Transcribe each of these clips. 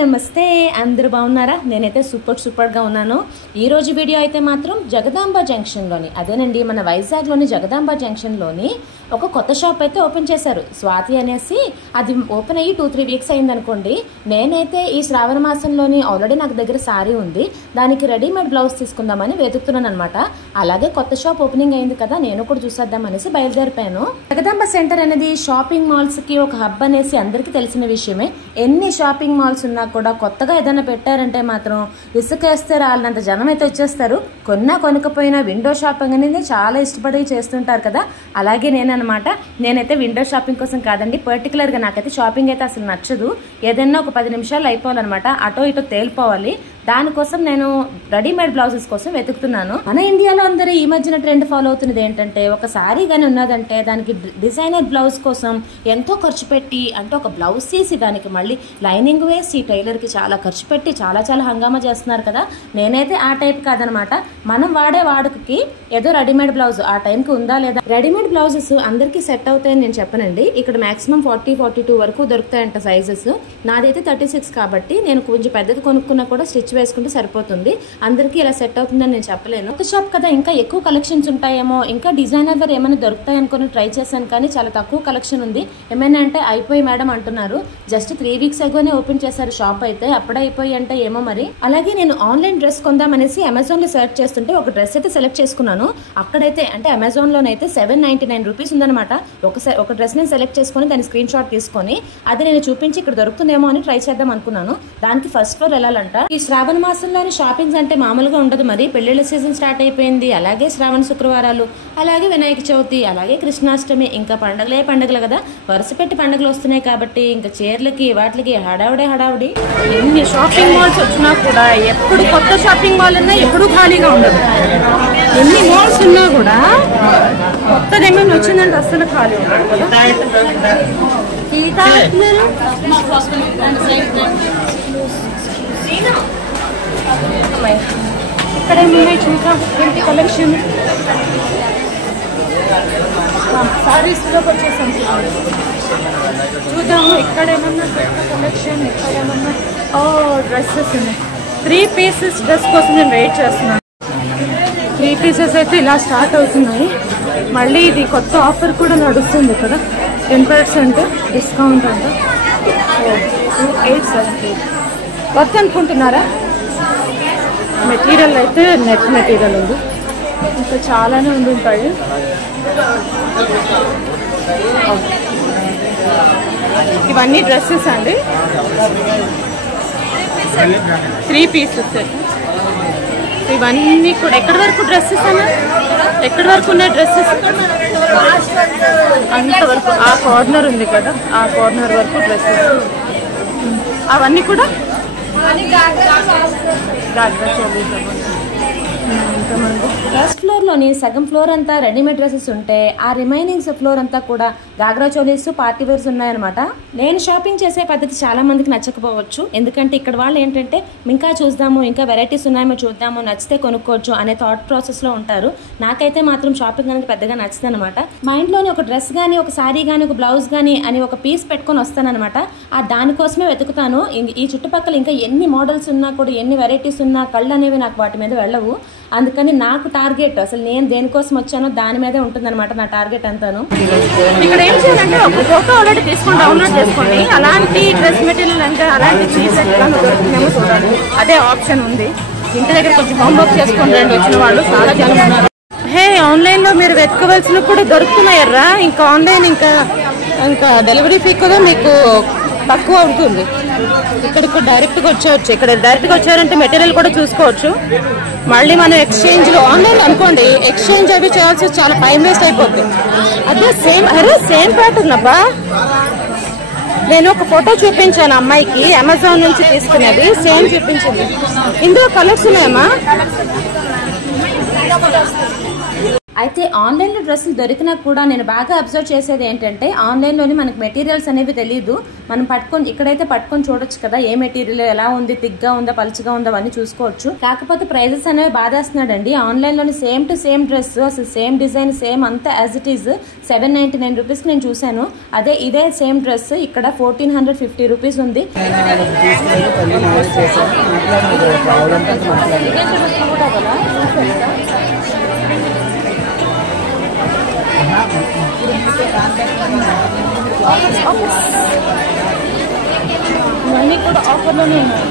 నమస్తే అందరూ బాగున్నారా? నేనైతే సూపర్గా ఉన్నాను. ఈరోజు వీడియో అయితే మాత్రం జగదాంబ జంక్షన్లోని, అదేనండి మన వైజాగ్లోని జగదాంబ జంక్షన్లోని ఒక కొత్త షాప్ అయితే ఓపెన్ చేశారు, స్వాతి అనేసి. అది ఓపెన్ అయ్యి 2-3 వీక్స్ అయింది అనుకోండి. నేనైతే ఈ శ్రావణ మాసంలోని ఆల్రెడీ నాకు దగ్గర సారీ ఉంది, దానికి రెడీమేడ్ బ్లౌజ్ తీసుకుందామని వెతుకుతున్నాను అనమాట. అలాగే కొత్త షాప్ ఓపెనింగ్ అయింది కదా, నేను కూడా చూసేద్దాం అనేసి బయలుదేరిపోయాను. జగదాంబ సెంటర్ అనేది షాపింగ్ మాల్స్కి ఒక హబ్ అనేసి అందరికీ తెలిసిన విషయమే. ఎన్ని షాపింగ్ మాల్స్ ఉన్నా కూడా కొత్తగా ఏదైనా పెట్టారంటే మాత్రం ఇసుకేస్తే రాలినంత జనం అయితే వచ్చేస్తారు. కొనకపోయినా విండో షాపింగ్ అనేది చాలా ఇష్టపడి చేస్తుంటారు కదా, అలాగే నేనైతే విండో షాపింగ్ కోసం కాదండి, పర్టికులర్గా నాకైతే షాపింగ్ అయితే అసలు నచ్చదు. ఏదైనా ఒక 10 నిమిషాలు అయిపోవాలన్నమాట, అటో ఇటో తేలిపోవాలి. దానికోసం నేను రెడీమేడ్ బ్లౌజెస్ కోసం వెతుకుతున్నాను. మన ఇండియాలో అందరూ ఈ మధ్యన ట్రెండ్ ఫాలో అవుతున్నది ఏంటంటే, ఒక సారీ కానీ ఉన్నదంటే దానికి డిజైనర్ బ్లౌజ్ కోసం ఎంతో ఖర్చు పెట్టి, అంటే ఒక బ్లౌజ్ తీసి దానికి మళ్ళీ లైనింగ్ వేసి టైలర్కి చాలా ఖర్చు పెట్టి చాలా హంగామా చేస్తున్నారు కదా. నేనైతే ఆ టైప్ కాదనమాట. మనం వాడే వాడుకకి ఏదో రెడీమేడ్ బ్లౌజ్ ఆ టైంకి ఉందా లేదా. రెడీమేడ్ బ్లౌజెస్ అందరికీ సెట్ అవుతాయని నేను చెప్పనండి. ఇక్కడ మాక్సిమం 40-42 వరకు దొరుకుతాయంట సైజెస్. నాదైతే 36 కాబట్టి నేను కొంచెం పెద్దది కొనుక్కున్నా కూడా స్టిచ్ వేసుకుంటే సరిపోతుంది. అందరికీ ఇలా సెట్ అవుతుందని నేను చెప్పలేను. కొత్త షాప్ కదా, ఇంకా ఎక్కువ కలెక్షన్స్ ఉంటాయేమో, ఇంకా డిజైనర్ వేర్ ఏమైనా దొరుకుతాయి అనుకుని ట్రై చేశాను, కానీ చాలా తక్కువ కలెక్షన్ ఉంది. ఏమైనా అంటే అయిపోయి మేడం అంటున్నారు. జస్ట్ 3 వీక్స్ అగోనే ఓపెన్ చేశారు షాప్ అయితే, అప్పుడే అయిపోయి అంటే ఏమో మరి. అలాగే నేను ఆన్లైన్ డ్రెస్ కొందామనేసి అమెజాన్ లో సెర్చ్ చేస్తుంటే ఒక డ్రెస్ అయితే సెలెక్ట్ చేసుకున్నాను. అక్కడైతే అంటే అమెజాన్ లోనైతే 799 రూపీస్ ఉందన్నమాట. ఒక డ్రెస్ నేను సెలెక్ట్ చేసుకుని దాని స్క్రీన్ షాట్ తీసుకొని అది నేను చూపించి ఇక్కడ దొరుకుతుందేమో అని ట్రై చేద్దాం అనుకున్నాను. దానికి ఫస్ట్ ఫ్లోర్ వెళ్ళాలంట. ఈ శ్రావణ మాసంలోని షాపింగ్స్ అంటే మామూలుగా ఉండదు మరి. పెళ్లిళ్ళ సీజన్ స్టార్ట్ అయిపోయింది, అలాగే శ్రావణ శుక్రవారాలు, అలాగే వినాయక చవితి, అలాగే కృష్ణాష్టమి, ఇంకా పండుగలు కదా, వరుస పెట్టి పండుగలు వస్తున్నాయి కాబట్టి ఇంకా చీరలకి వాటికి హడావుడి. ఎన్ని షాపింగ్ మాల్స్ వచ్చినా కూడా ఎప్పుడు కొత్త షాపింగ్ మాల్ ఉన్నా ఎప్పుడు ఖాళీగా ఉండదు. ఎన్ని మాల్స్ ఉన్నా కూడా కొత్తది ఏమేమి వచ్చిందంటే అస్సలు ఖాళీ ఉండదు కదా. ఇక్కడ ఏమున్నాయి చూద్దాం, ఏంటి కలెక్షన్. సారీస్లోకి వచ్చేసాం, చూద్దాము ఇక్కడ ఏమన్నా కలెక్షన్. ఇక్కడ ఏమన్నా డ్రెస్సెస్ ఉన్నాయి. 3 పీసెస్ డ్రెస్ కోసం నేను వెయిట్ చేస్తున్నాను. 3 పీసెస్ అయితే ఇలా స్టార్ట్ అవుతున్నాయి. మళ్ళీ ఇది కొత్త ఆఫర్ కూడా నడుస్తుంది కదా, 10% డిస్కౌంట్ అంట. 2878 వర్త్ అనుకుంటున్నారా? మెటీరియల్ అయితే నెట్ మెటీరియల్ ఉంది, ఇంకా చాలానే ఉంటాయి. ఇవన్నీ డ్రెస్సెస్ అండి, 3 పీసెస్. ఇవన్నీ కూడా ఎక్కడి వరకు డ్రెస్సెస్ అన్నా, ఎక్కడి వరకు ఉన్నాయి డ్రెస్సెస్ అంతవరకు. ఆ కార్నర్ ఉంది కదా, ఆ కార్నర్ వరకు డ్రెస్సెస్. అవన్నీ కూడా ఫస్ట్ ఫ్లోర్లోని సగం ఫ్లోర్ అంతా రెడీమేడ్ డ్రెస్సెస్ ఉంటే ఆ రిమైనింగ్ ఫ్లోర్ అంతా కూడా గాగ్రా చోలీస్, పార్టీ వేర్స్ ఉన్నాయన్నమాట. నేను షాపింగ్ చేసే పద్ధతి చాలా మందికి నచ్చకపోవచ్చు, ఎందుకంటే ఇక్కడ వాళ్ళు ఏంటంటే ఇంకా చూద్దాము, ఇంకా వెరైటీస్ ఉన్నాయేమో చూద్దాము, నచ్చితే కొనుక్కోవచ్చు అనే థాట్ ప్రాసెస్ లో ఉంటారు. నాకైతే మాత్రం షాపింగ్ అనేది పెద్దగా నచ్చదు అనమాట. మా ఇంట్లోని ఒక డ్రెస్ కానీ, ఒక శారీ కానీ, ఒక బ్లౌజ్ కానీ అని ఒక పీస్ పెట్టుకొని వస్తానమాట. ఆ దానికోసమే వెతుకుతాను. ఈ చుట్టుపక్కల ఇంకా ఎన్ని మోడల్స్ ఉన్నా కూడా, ఎన్ని వెరైటీస్ ఉన్నా కళ్ళు అనేవి నాకు వాటి మీద వెళ్ళవు. అందుకని నాకు టార్గెట్, అసలు నేను దేనికోసం వచ్చానో దాని మీదే ఉంటుందన్నమాట నా టార్గెట్ అంతాను. ఇక్కడ ఏం చేయాలంటే ఒక ఫోటో ఆల్రెడీ తీసుకొని డౌన్లోడ్ చేసుకోండి. అలాంటి డ్రెస్ మెటీరియల్ అంటే అలాంటి దొరుకుతుందేమో చూడాలి, అదే ఆప్షన్ ఉంది. ఇంటి దగ్గర కొంచెం హోంవర్క్ చేసుకొని రండి, వచ్చిన వాళ్ళు చాలా జనం ఉన్నారు. హే, ఆన్లైన్లో మీరు వెతుకోవాల్సినవి కూడా దొరుకుతున్నాయర్రా. ఇంకా ఆన్లైన్ ఇంకా డెలివరీ ఫీ కూడా మీకు తక్కువ ఉంటుంది. ఇక్కడికి డైరెక్ట్గా వచ్చేవచ్చు. ఇక్కడ డైరెక్ట్గా వచ్చారంటే మెటీరియల్ కూడా చూసుకోవచ్చు. మళ్ళీ మనం ఎక్స్చేంజ్లో ఆన్లైన్ అనుకోండి, ఎక్స్చేంజ్ అవి చేయాల్సి చాలా టైం వేస్ట్ అయిపోద్ది. అదే సేమ్ ప్యాటర్న్ అబ్బా. నేను ఒక ఫోటో చూపించాను అమ్మాయికి, అమెజాన్ నుంచి తీసుకునేది, సేమ్ చూపించింది. ఇందులో కలర్స్ ఉన్నాయమ్మా. అయితే ఆన్లైన్లో డ్రెస్సులు దొరికినా కూడా నేను బాగా అబ్జర్వ్ చేసేది ఏంటంటే ఆన్లైన్లోని మనకు మెటీరియల్స్ అనేవి తెలియదు. మనం ఇక్కడైతే పట్టుకొని చూడొచ్చు కదా ఏ మెటీరియల్ ఎలా ఉంది, థిక్గా ఉందా పలుచగా ఉందా అవన్నీ చూసుకోవచ్చు. కాకపోతే ప్రైజెస్ అనేవి బాధేస్తున్నాడండి. ఆన్లైన్లోని సేమ్ టు సేమ్ డ్రెస్, అసలు సేమ్ డిజైన్ సేమ్ అంతా యాజ్ ఇట్ ఈజ్ 799 రూపీస్కి నేను చూశాను. ఇదే సేమ్ డ్రెస్ ఇక్కడ 1450 రూపీస్ ఉంది. ఇవన్నీ కూడా ఆఫర్లోనే ఉన్నాయి.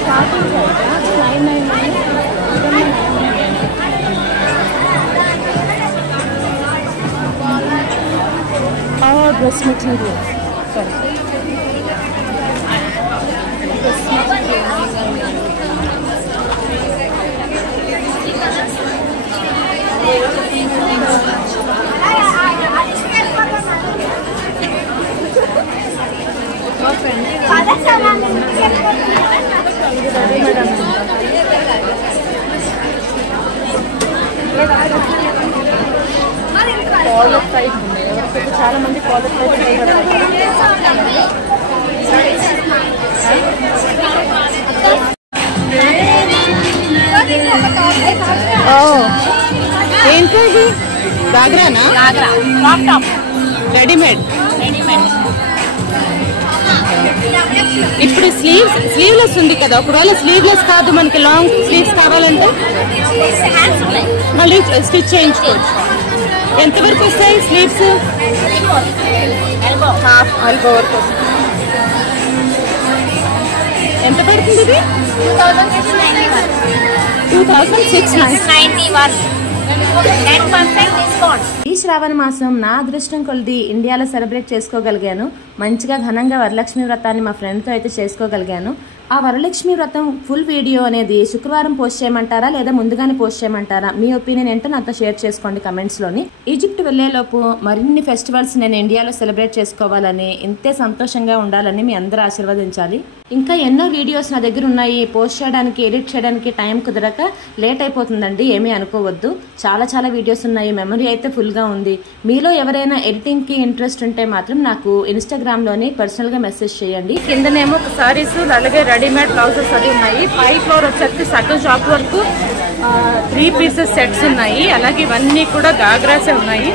Starting price 999. Dress material collar type ఉంది. ఎవరికైతే చాలా మంది కాలర్ టైప్ ఏంటి గాగ్రానా? రెడీమేడ్. ఇప్పుడు స్లీవ్లెస్ ఉంది కదా, ఒకవేళ స్లీవ్లెస్ కాదు మనకి లాంగ్ స్లీవ్స్ కావాలంటే మళ్ళీ స్టిచ్ చేయించుకోవచ్చు. ఎంతవరకు వస్తాయి స్లీవ్స్? హాఫ్ ఎల్బో వరకు. ఎంత పడుతుంది ఇది? 2691. ఈ శ్రావణ మాసం నా అదృష్టం కొలిది ఇండియాలో సెలబ్రేట్ చేసుకోగలిగాను. మంచిగా ఘనంగా వరలక్ష్మి వ్రతాన్ని మా ఫ్రెండ్తో అయితే చేసుకోగలిగాను. ఆ వరలక్ష్మి వ్రతం ఫుల్ వీడియో అనేది శుక్రవారం పోస్ట్ చేయమంటారా లేదా ముందుగానే పోస్ట్ చేయమంటారా? మీ ఒపీనియన్ ఏంటో నాతో షేర్ చేసుకోండి కమెంట్స్లోని. ఈజిప్ట్ వెళ్లేలోపు మరిన్ని ఫెస్టివల్స్ నేను ఇండియాలో సెలబ్రేట్ చేసుకోవాలని, ఇంతే సంతోషంగా ఉండాలని మీ అందరూ ఆశీర్వదించాలి. ఇంకా ఎన్నో వీడియోస్ నా దగ్గర ఉన్నాయి. పోస్ట్ చేయడానికి, ఎడిట్ చేయడానికి టైం కుదరక లేట్ అయిపోతుందండి, ఏమీ అనుకోవద్దు. చాలా వీడియోస్ ఉన్నాయి. మెమరీ అయితే ఫుల్గా ఉంది. మీలో ఎవరైనా ఎడిటింగ్కి ఇంట్రెస్ట్ ఉంటే మాత్రం నాకు ఇన్స్టాగ్రామ్లోని పర్సనల్గా మెసేజ్ చేయండి. కిందనేమో సారీస్ అలాగే రెడీమేడ్ బ్లౌజెస్ అవి ఉన్నాయి. 5th ఫ్లోర్ వచ్చేసి సగం షాప్ వరకు 3 పీసెస్ సెట్స్ ఉన్నాయి. అలాగే ఇవన్నీ కూడా గాగ్రాసే ఉన్నాయి.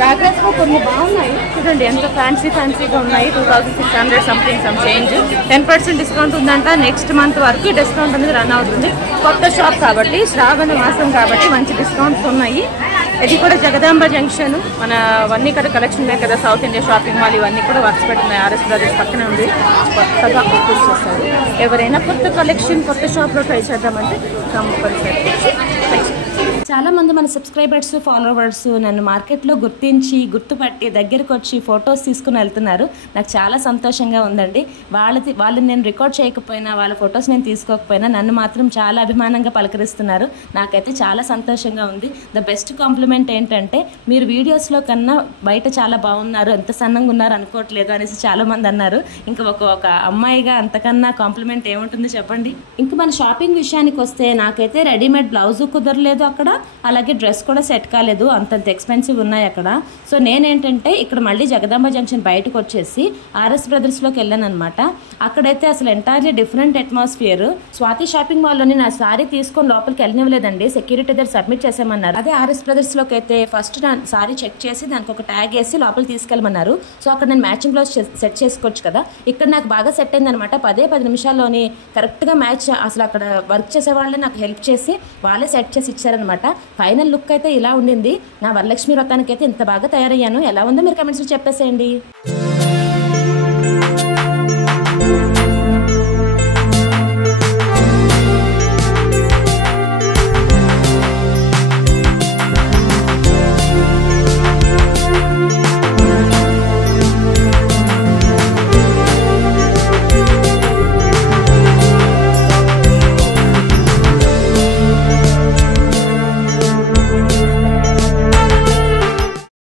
గాగ్రాస్ కొన్ని బాగున్నాయి చూడండి, ఎంత ఫ్యాన్సీగా ఉన్నాయి. 2600 సంథింగ్ సమ్ చేంజ్. 10% డిస్కౌంట్ ఉందంట. నెక్స్ట్ మంత్ వరకు డిస్కౌంట్ అనేది రన్ అవుతుంది. కొత్త షాప్ కాబట్టి, శ్రావణ మాసం కాబట్టి మంచి డిస్కౌంట్స్ ఉన్నాయి. ఇది కూడా జగదాంబ జంక్షన్ మన వన్నీకర కలెక్షన్ ఉన్నాయి కదా, సౌత్ ఇండియా షాపింగ్ మాల్, ఇవన్నీ కూడా వర్క్స్ పెట్టినాయి. ఆర్ఎస్ బ్రదర్స్ పక్కనే ఉంది. కొత్తగా ఓపెన్ చేస్తారు. ఎవరైనా కొత్త కలెక్షన్ కొత్త షాప్లో ట్రై చేద్దామంటే కంపల్సరీ. చాలా మంది మన సబ్స్క్రైబర్స్, ఫాలోవర్స్ నన్ను మార్కెట్లో గుర్తుపట్టి దగ్గరకు వచ్చి ఫొటోస్ తీసుకుని వెళ్తున్నారు. నాకు చాలా సంతోషంగా ఉందండి. వాళ్ళని నేను రికార్డ్ చేయకపోయినా, వాళ్ళ ఫొటోస్ నేను తీసుకోకపోయినా నన్ను మాత్రం చాలా అభిమానంగా పలకరిస్తున్నారు. నాకైతే చాలా సంతోషంగా ఉంది. ద బెస్ట్ కాంప్లిమెంట్ ఏంటంటే మీరు వీడియోస్లో కన్నా బయట చాలా బాగున్నారు, ఎంత సన్నంగా ఉన్నారు అనుకోవట్లేదు అనేసి చాలా మంది అన్నారు. ఇంకా ఒక అమ్మాయిగా అంతకన్నా కాంప్లిమెంట్ ఏముంటుంది చెప్పండి. ఇంకా మన షాపింగ్ విషయానికి వస్తే నాకైతే రెడీమేడ్ బ్లౌజు కుదరలేదు అక్కడ, అలాగే డ్రెస్ కూడా సెట్ కాలేదు. అంతంత ఎక్స్పెన్సివ్ ఉన్నాయి అక్కడ. సో నేనేంటంటే ఇక్కడ మళ్ళీ జగదాంబ జంక్షన్ బయటకు వచ్చేసి ఆర్ఎస్ బ్రదర్స్లోకి వెళ్ళాను అనమాట. అక్కడైతే అసలు entirely different atmosphere. Swathi shopping మాల్లోని నా సారీ తీసుకొని లోపలికి వెళ్ళనివ్వలేదండి, సెక్యూరిటీ దగ్గర సబ్మిట్ చేసామన్నారు. అదే ఆర్ఎస్ బ్రదర్స్లోకి అయితే ఫస్ట్ నా సారీ చెక్ చేసి దానికి ఒక ట్యాగ్ వేసి లోపలికి తీసుకెళ్ళమన్నారు. సో అక్కడ నేను మ్యాచింగ్ బ్లౌజ్ సెట్ చేసుకోవచ్చు కదా. ఇక్కడ నాకు బాగా సెట్ అయింది అనమాట. 10 నిమిషాల్లోని కరెక్ట్గా మ్యాచ్. అసలు అక్కడ వర్క్ చేసే వాళ్ళే నాకు హెల్ప్ చేసి వాళ్ళే సెట్ చేసి ఇచ్చారనమాట. ఫైనల్ లుక్ అయితే ఇలా ఉండింది. నా వరలక్ష్మి వ్రతానికి అయితే ఇంత బాగా తయారయ్యాను. ఎలా ఉందో మీరు కమెంట్స్లో చెప్పేసేయండి.